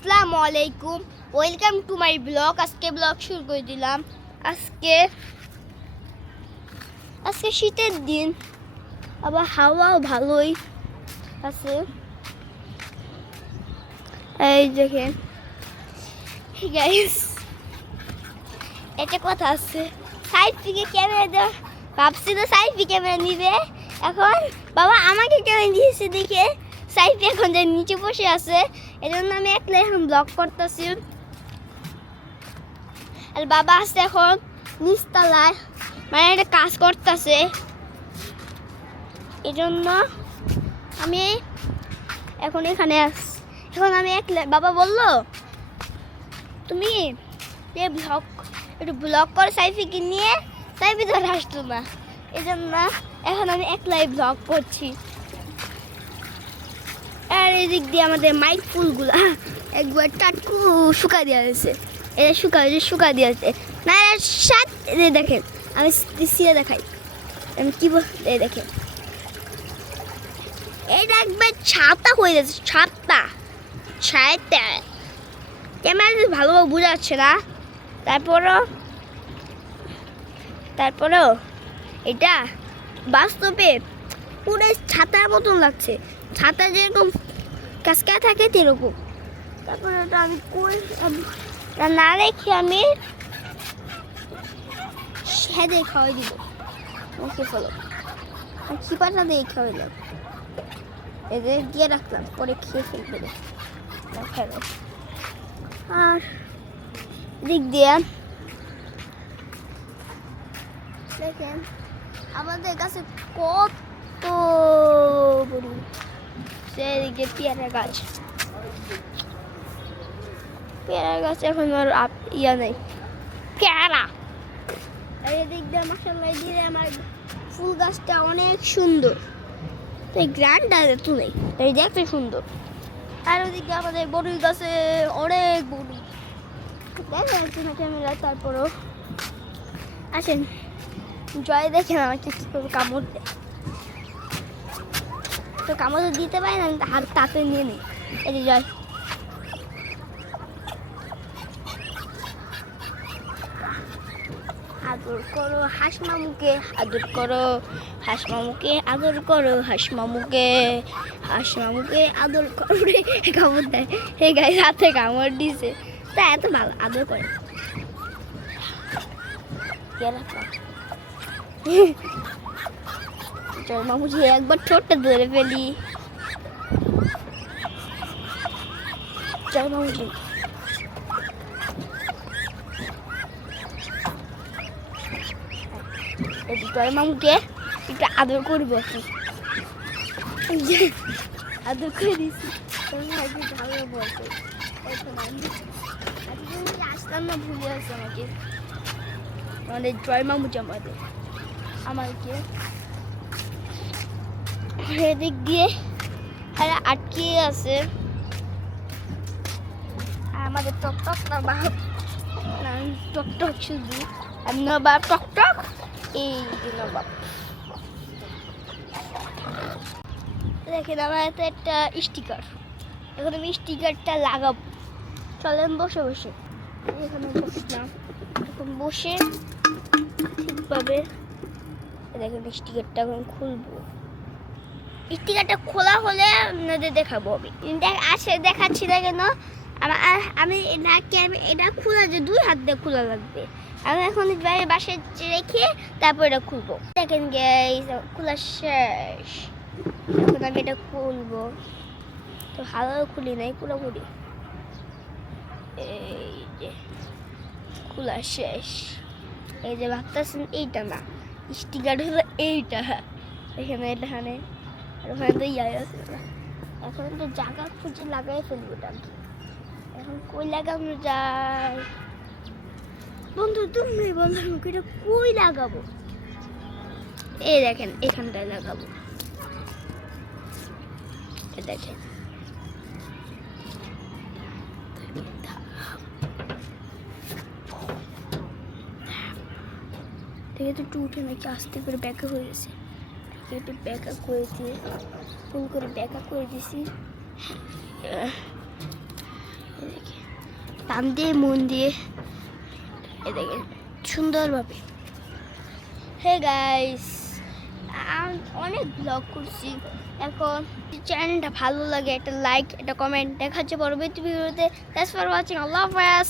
আসসালামু আলাইকুম, welcome to my blog. আজকে ব্লগ শুরু করে দিলাম। আজকে শীতের দিন, আবার হাওয়াও ভালোই আছে। এই দেখেন গাইস, একটা কথা আছে, সাইফিকে ক্যামেরা দেওয়া ভাবছিল, সাইফি ক্যামেরা নিবে। এখন বাবা আমাকে ক্যামেরা দিয়েছে দেখে সাইফি এখন যে নিচে বসে আছে, এজন্য আমি একলা এখন ব্লগ করতেছি। আর বাবা আছে এখন নিচতলায়, মানে একটা কাজ করতেছে, এজন্য আমি এখন এখানে আসছি। এখন আমি একলা, বাবা বললো তুমি একটু ব্লগ করে সাইফিকে নিয়ে, সাইফি তো আসতো না, এই জন্য এখন আমি একলাই ব্লগ করছি। আর এদিক দিয়ে আমাদের মাইক ফুলগুলা একবার টাটকু শুকা দেওয়া হয়েছে, এটা শুকা দেওয়া হয়েছে না। সাত দেখেন, আমি সিয়ে দেখাই, আমি কি বলতে দেখেন, এটা একবার ছাতা হয়ে যাচ্ছে, ছাতা ক্যামেরা ভালোভাবে বোঝা যাচ্ছে না। তারপরও এটা বাস্তবে পুরো ছাতার মতন লাগছে, ছাতা যেরকম কাঁচকা থাকে সেরকম। তারপরে ওটা আমি না রেখে আমি সেদে খাওয়াই দিব, ওকে ফলো চিপাটা দিয়ে খাওয়াইলাম, এদের দিয়ে রাখলাম, পরে খেয়ে ফেলবে। আর দিক দিয়ে দেখেন আমাদের কাছে কত বড় সেদিকে পেয়ারা গাছ এখন আর ইয়া নেই পেয়ারা। আর এদিক দিয়ে মাশাআল্লাহ দিলে আমার ফুল গাছটা অনেক সুন্দর, তাই গ্রান্ডটা তো নেই, তাই দেখতে সুন্দর। আর ওদিকে আমাদের বড়ই গাছে অনেক বড় দেখা যাচ্ছে না ক্যামেরা। তারপরও আসেন জয় দেখেন আমাকে কীভাবে কামড় দেয়, তো কামড় দিতে পারি না, হাত তাতে নিয়ে নিই। এই যে জয়, আদর করো হাঁস মামুকে, আদর করো হাঁস মামুকে, আদর করো হাঁস মামুকে, হাঁস মামুকে আদর করো রে। কামড় দেয়, হে গায়ে হাতে কামড় দিছে, তা এত ভালো আদর করে। চল মামুজি একবার ঠোঁটটা ধরে ফেলি, চল মামুজি। জয় মামুকে একটু আদর করবো, আদর করে দিচ্ছি। ভালো বলছে, আসলাম না, ভুলে আসছে আমাকে, আমাদের জয় মামুজি আমাকে এদিক দিয়ে আটকে আছে। আমাদের টকটক না বাপ, টকটক শুধু নবাব টকটক, এই যে নবাব। দেখেন আমার হাতে একটা স্টিকার, এখন আমি স্টিকারটা লাগাবো। চলেন বসে বসে, এখানে বসলাম, এখন বসে ঠিকভাবে দেখেন স্টিকারটা এখন খুলবো। স্টিকারটা খোলা হলে আপনাদের দেখাবো। আমি দেখাচ্ছি না কেন, আমি এটা খোলা যে দুই হাত দিয়ে খোলা লাগবে। আমি এখন বাসে রেখে তারপর এটা খুলবো। দেখেন গাইস খোলা শেষ, এখন আমি এটা খুলবো। তো ভালো খুলি নাই, পুরোপুরি এই যে খোলা শেষ। এই যে ভাবতেছেন এইটা না, স্টিকার হলো এইটা, এখানে এখানে আর ওখানে তো ইয়াই আছে না। এখন তো জায়গা খুঁজে লাগাই ফেলবো, এখন কই লাগানো যায় বন্ধু, তুমি বলো এটা কই লাগাবো? এই দেখেন এখানটায় লাগাবো, দেখেন দেখে তো টুটে নাকি আস্তে করে ব্যাকা হয়ে গেছে, একটু ব্যাকা করে দিয়ে ফুল করে ব্যাকা করে দিছি। টান দিয়ে মন দিয়ে এ দেখেন সুন্দরভাবে। হে গাইস, অনেক ব্লগ করছি, এখন চ্যানেলটা ভালো লাগে একটা লাইক একটা কমেন্ট। দেখা হচ্ছে পরবর্তী ভিডিওতে। থ্যাঙ্কস ফর ওয়াচিং, আল্লাহ হাফেজ।